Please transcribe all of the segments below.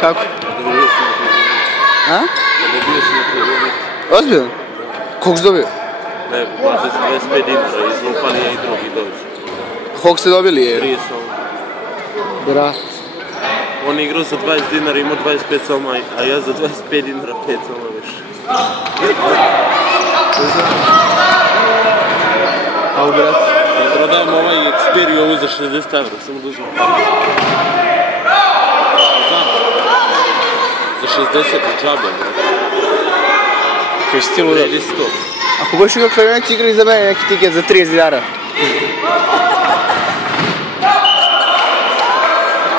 Kako? Dobio sam na kladionici. A? Dobio sam na kladionici. Ozbiljno? Koliko si dobio? Ne, platili sam 25 dinara, izlupali je i drugi dođe. Koliko ste dobili je? 30 soma. Brat. On je igrao za 20 dinara, imao 25 soma, a ja za 25 dinara 5 soma više. A u brat? Prodam ovaj Xperia ovu za 60 evra, samo da uzmem. Znam. Za 60 na džabe, brate. Koji si ti ludak? Vredi 100. Ako budeš igrao kladionicu, igraj za mene neki tiket za 30 dinara.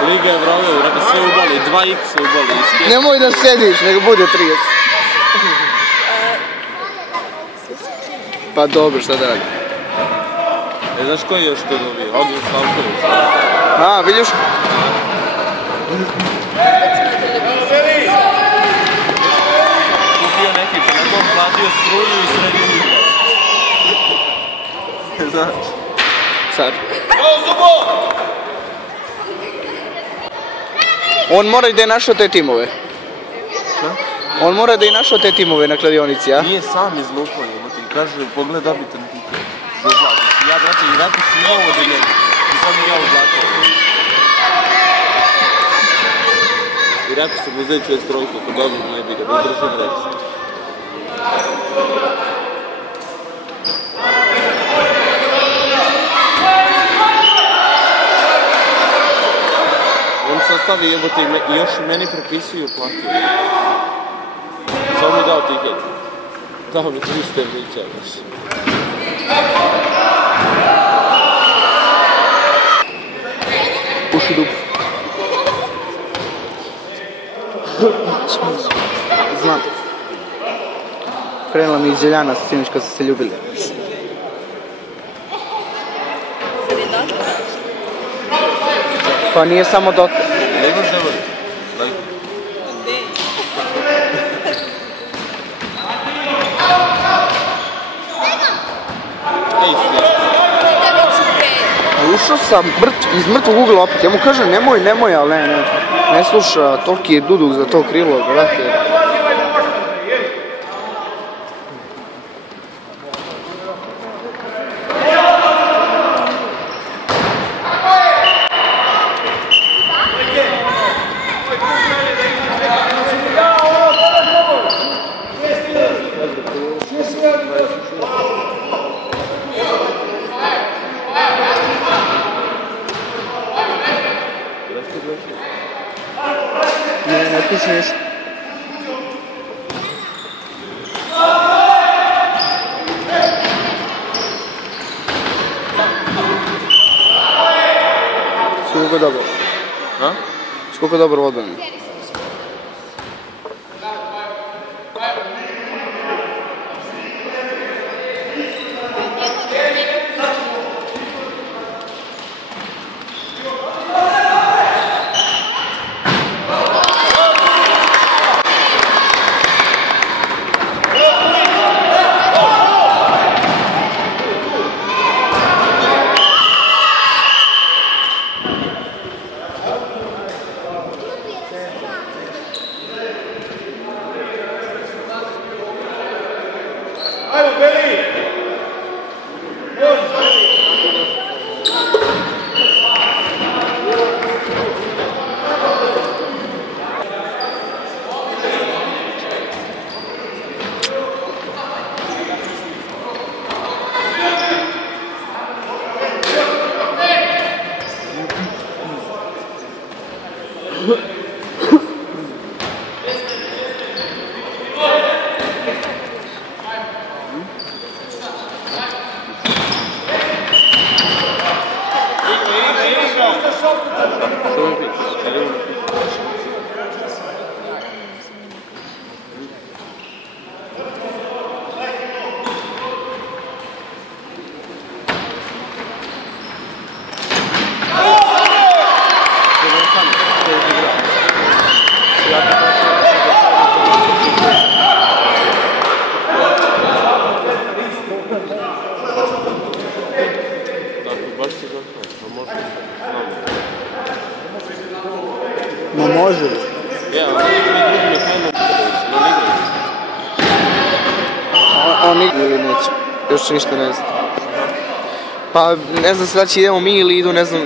Liga Evrope, brate, sve uboli, 2x uboli. Nemoj da sediš, nego bude 30. Pa dobro, šta da radi? Ne znaš koji još to dobio? Ognjen Slavković. A, vidiš? Kupio neki, pa na tom platio struju i sredio ljubav. Ne znaš? Car. On mora da je našao te timove. Šta? On mora da je našao te timove na kladionici, a? Nije sam izlupao, ti kaže, pogled dobitan tiket. Ja, brate, i rekao si imao od njega. I sad mi ja uzlatio. I rekao sam uzeti ću je strojku, ako dobro nije bi ga, da držim reći. On sastavi jebote i još i meni prepisuju platio. Samo mi dao tiket. Dao mi 300 evrića, znaš. Uši dup. Znam. Krenula mi iz Željana sinoć kad su se ljubili. Pa nije samo dok. Ne imaš devoj? Daj. Ej, Ušao sam iz mrtvog ugla opet. Ja mu kažem nemoj, ali ne sluša. Toliki je duduk za to krilo, brate. Ne piše ništa. Skoliko dobro? a? Skoliko dobro odbrani? Ma može li? još ništa ne znam. Pa ne znam se da će idemo mi ili idu, ne znam,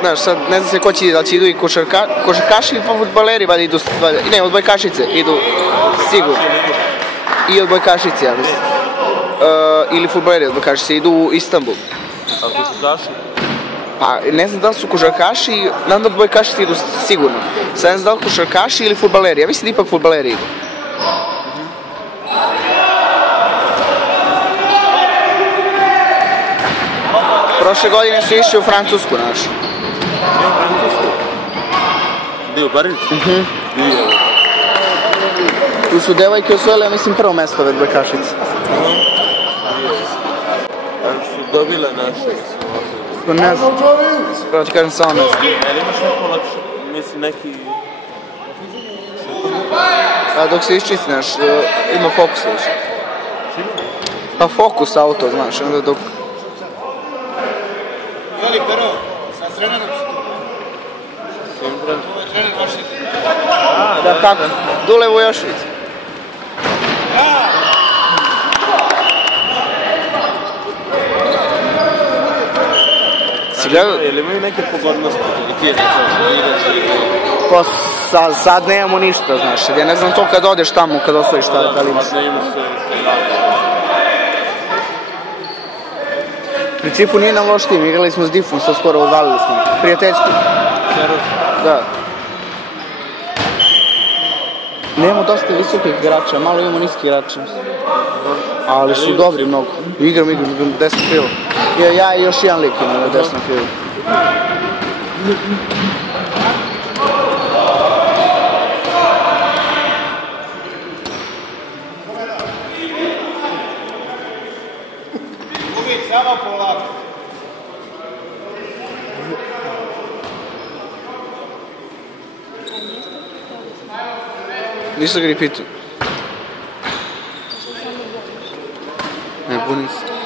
znaš sad ne znam se ko će ide, da će idu i košarkaši ili pa fudbaleri, valjda idu, ne, odbojkašice idu, sigurno. I odbojkašice, ja mislim. Ili fudbaleri odbojkašice, idu u Istanbul. A košarkaši? Pa ne znam da li su košarkaši, nadam da odbojkašice idu sigurno. Sad ne znam da li košarkaši ili fudbaleri, ja mislim da ipak fudbaleri idu. Prošle godine su išli u Francusku našu. Nije u Francusku? Gdje u Parizu? Gdje? Tu su devojke osvojile, ja mislim, prvo mesto ove odbojkašice. Ali su dobile naše, To ne znam. Pravo ti kažem samo ne znam. Ali imaš neko lakše, mislim neki... A dok se iščisti, znaš, ima fokus više. Pa fokus auto, znaš, onda dok... Jeli, Pero, sa trenerom su tu. Ovo je trener vašeg. Da, kako? Dule Vujošvić. Si gledao? Jel imaju neke pogodnosti? Ili ti je nekako Pa sad nemamo ništa, znaš, ja ne znam to kad odeš tamo, kad osvojiš šta da li imaš. Ne imaš se... U principu nije nam loš tim, igrali smo s Diffom, sad skoro odvalili smo. Prijateljski. Da. Nemamo dosta visokih igrača, malo imamo niskih igrača. Ali su dobri mnogo. Igram desno krilo. Ja i još jedan lik imam na desno krilo. Samo polako. Nisam ga ni pitao. Ne, bunim se.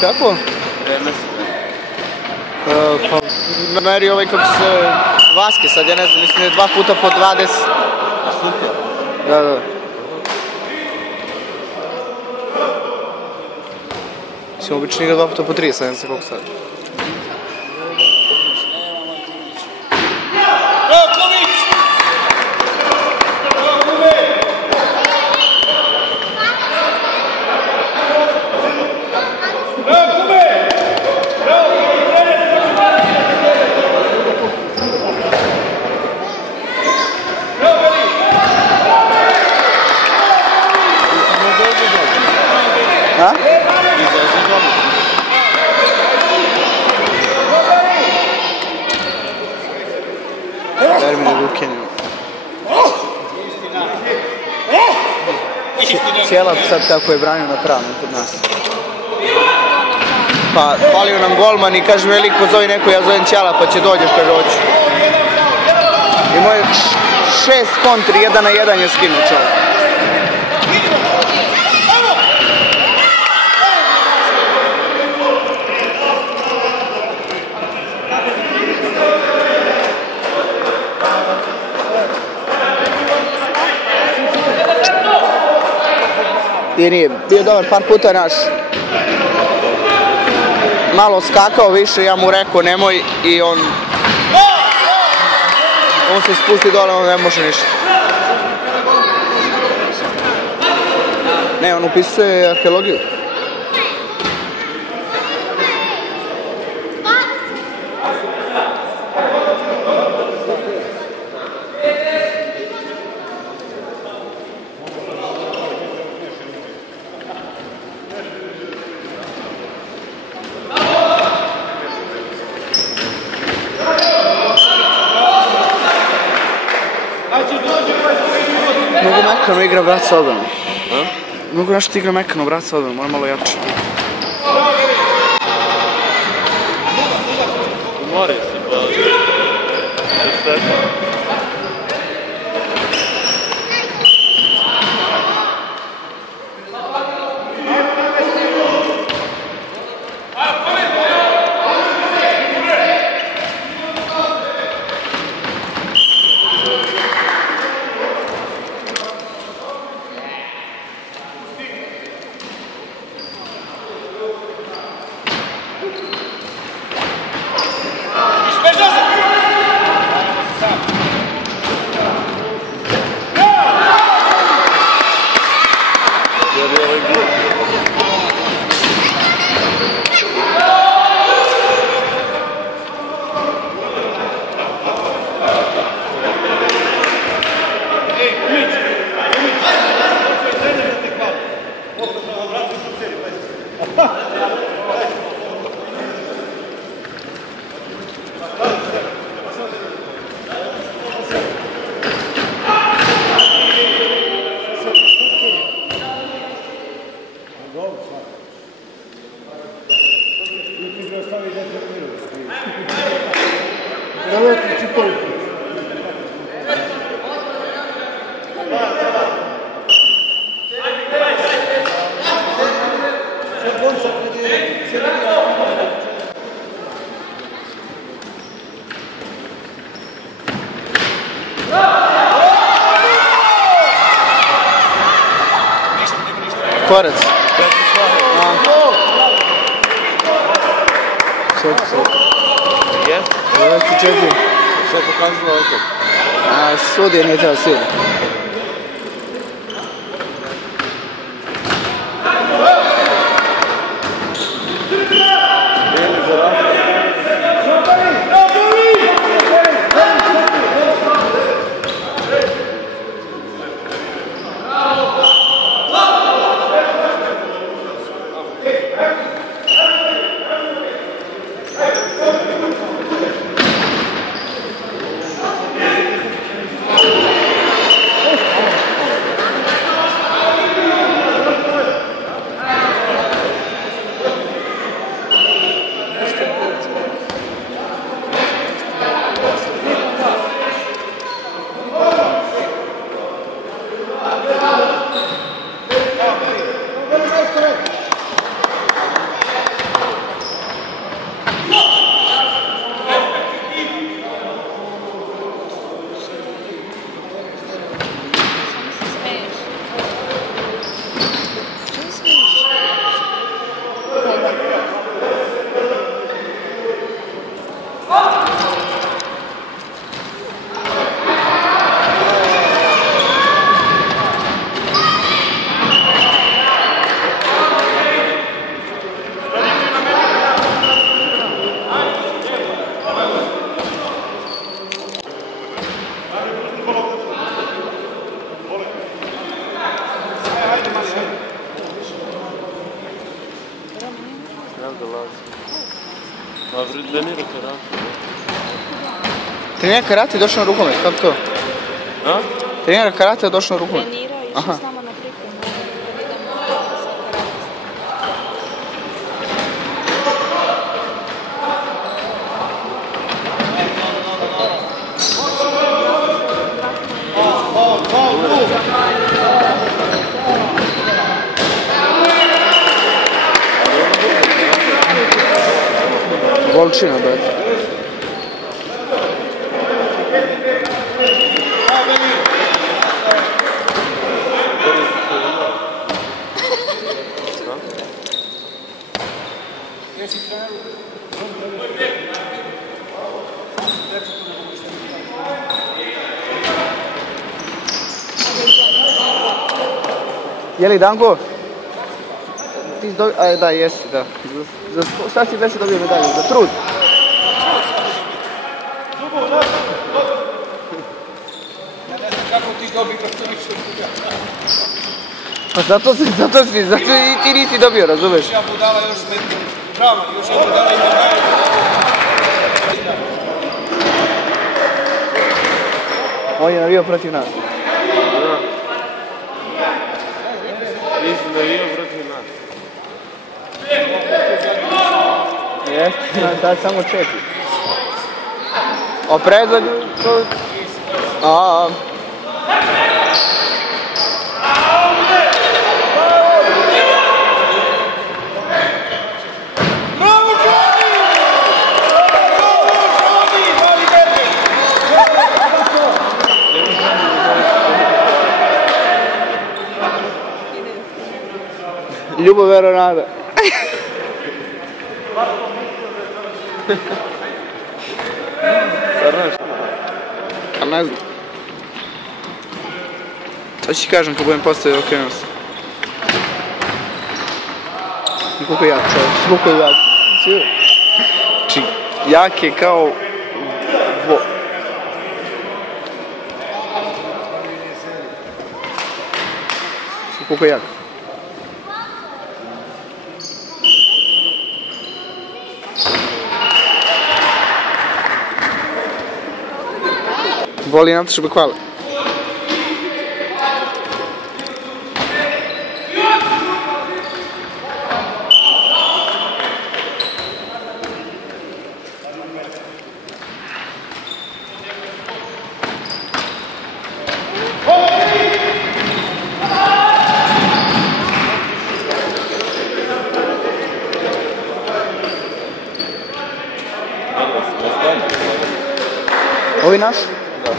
Kako? Pa meri ovaj kako se Vaske sad, ja ne znam, mislim da je 2 puta po 20. Da. Mislim, obično igra 2 puta po 3, sad ne znam koliko sad. Cijela sad kako je branio na pravnom kod nas. Pa falio nam golman i kaže mi lik pozovi neko, ja zovem Ćela pa će dođeš, kaže hoću. Imao je 6 kontri, 1 na 1 je skinuo čovjek. I nije bio dobar par puta naš. Malo skakao više, ja mu rekao nemoj i on se spusti dole, on ne može ništa. Ne, on upisuje arheologiju. Mogu mekano igra vrat sa odbranom. Mogu nešto igra mekano vrat sa odbranom, mora malo jače. Umore si, pa... Korac. Jes? 94. Što je pokazalo oko? Sudija nije teo sudi. Trenira karate, došao na rukomet, kako to? A? Trenira karate, došao na rukomet. Trenira i išao s nama na pripremu. Golčina, brate. Jeli, Danko? Ti si dobio... da, jesi, da. Šta si već dobio medalju? Za trud? Kako ti dobio kad to više druga? Pa zato i ti nisi dobio, razumeš? Ja budala još drama, još ja budala i medalju. On je navio protiv nas. Mislim da je bio protiv nas. Jeste, sad samo čepi. Oprezad... Ljubo Veronada. A ne znam. To ću kažem kad budem postavio okrenuo se. Koliko je jak čovjek, koliko je jak. Znači, jak je kao... Koliko je jak. Voli Nataša Bekvala. Ovi naš? Da.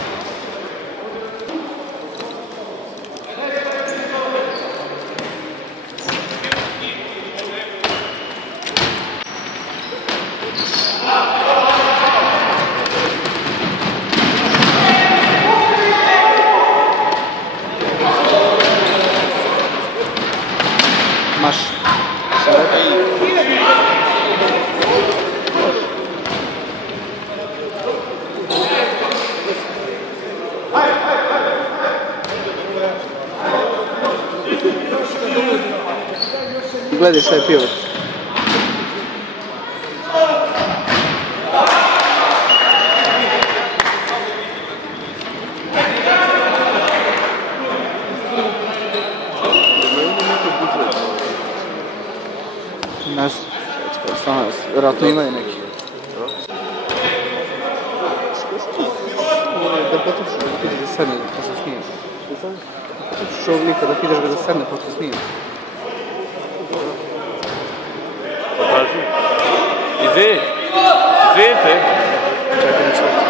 Maš. Gledaj šta je pivot. Ne znam, vjerojatno imaju neki. Da potučiš da ti ideš da sedne, pošto sniješ. Da potučiš ovog lika da ti ideš da sedne, pošto sniješ. Pokaži. Izvijete. Čekaj, čekaj.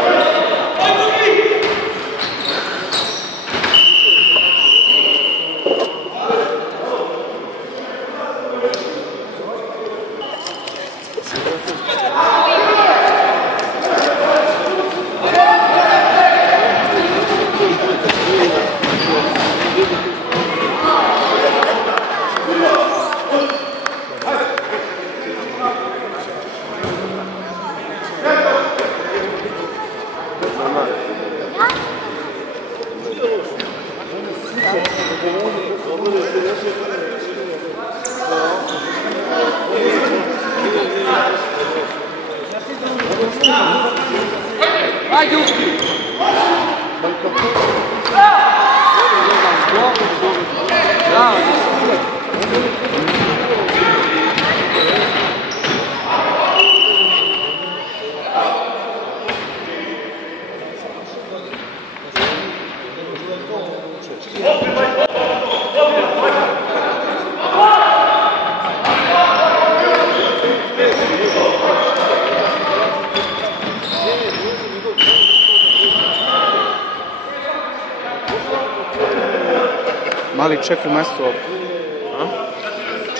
Mali čeka u mestu loptu.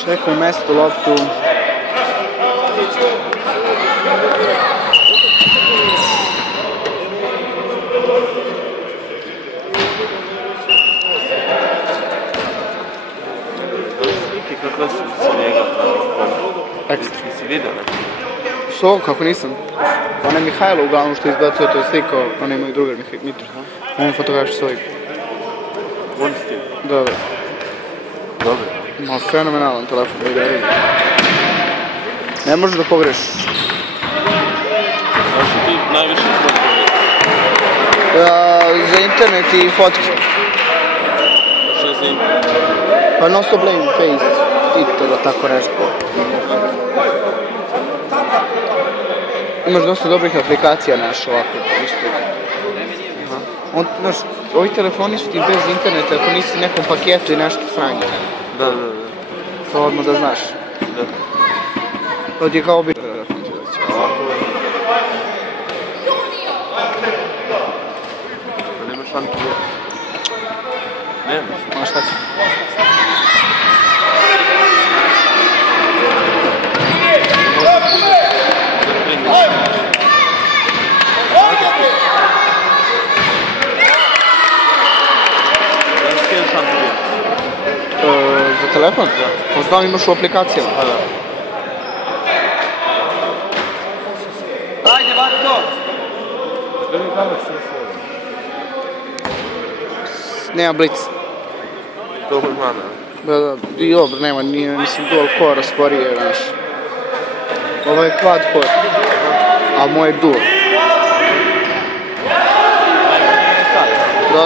Čeka u mestu loptu. Slike kako su se njega pravili. Ekstra. Nisi vidio neko? Što? Kako nisam? Ona je Mihajlo uglavnom što izbacuje, to je sliko, ona ima i drugar Mitrović. On fotografiš svoj. On s tim? Da. Dobro. Malo fenomenalan telefon da ide. Ne možeš da pogrešiš. Znaš što ti najviše izgledali? Za internet i fotke. Što je za internet? Pa non stop blame face, Twitter, da tako nešto. Imaš dosta dobrih aplikacija naš ovako, isto. Znaš, ovi telefoni su ti bez interneta, ako nisi nekom paketu i nešto sranje. Da. To odmah da znaš. Da. To ti je kao obično. Pa nemaš antivira? Nemaš. Ma šta će? Za telefon? Da. Pa znam imaš u aplikacijama. Pa da. Ajde, Marko! Što mi kada sve Nema blic. to je mana? Da, i dobro, nema, nije, mislim, dual core, sporije, znaš. Ovo je quad core, a moj je dual. Da.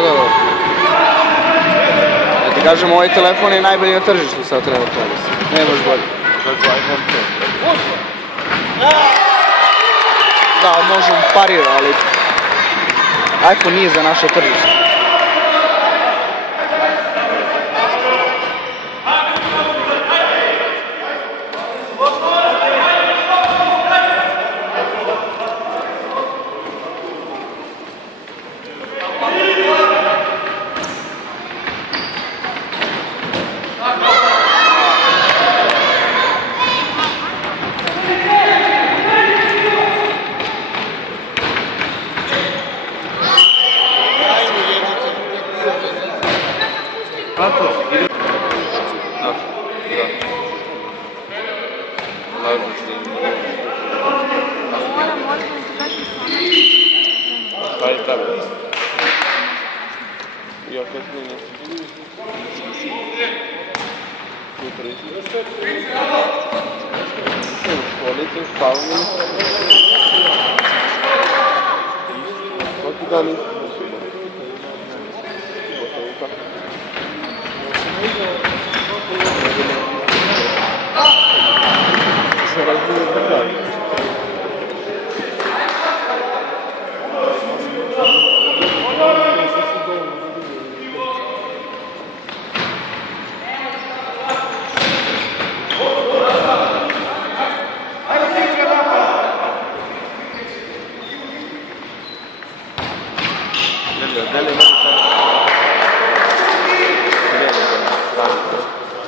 Ja ti kažem, ovaj telefon je najbolji na tržištu sad trenutno. Ne može bolje. Kako iPhone 5? Da, možem parira, ali iPhone nije za naše tržište.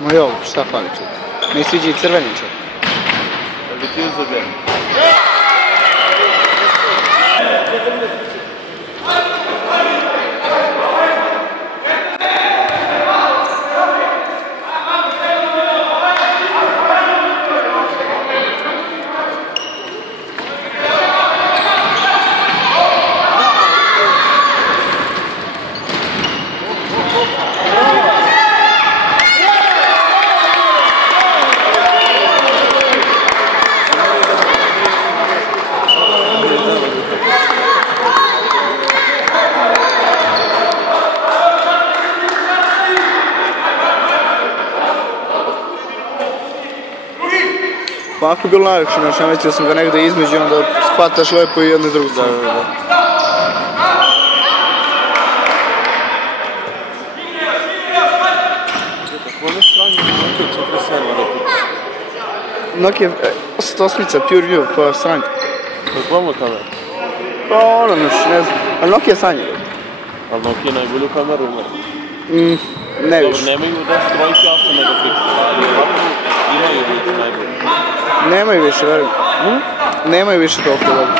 Ma jo, šta fali čut? Mi sviđa i crveni čut. Da bi ti uzeo delo? Pa ako je bilo najlakše, znači namestio sam ga negdje između, onda shvataš lepo i jedno i drugo stranu. Da. Ono sranje Nokia 47 da piće. Nokia 108, Pure View, pa sranje. Kako ima kamera? Pa ono, ne znam, ali Nokia sranje. Ali Nokia najbolju kameru ima. Ne Dobro, više. nemaju da strojke, ali su nego fiksova, ali ovako imaju među najbolji. Nemaju više, verujem. Nemaju više toliko dobro.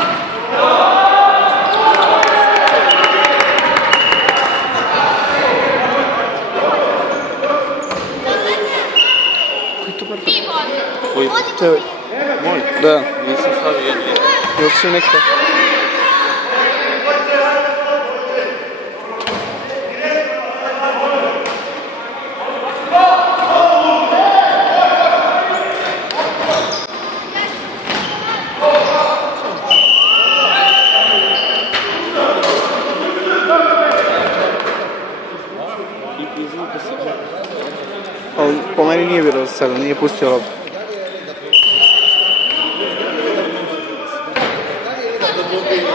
Koji to prvi? Koji? To je... Moj? Da. Nisam stavio jednu. Jel si nekako? Izvuka se čak. Ali po meni nije bilo sada, nije pustio loptu. Kada dobiju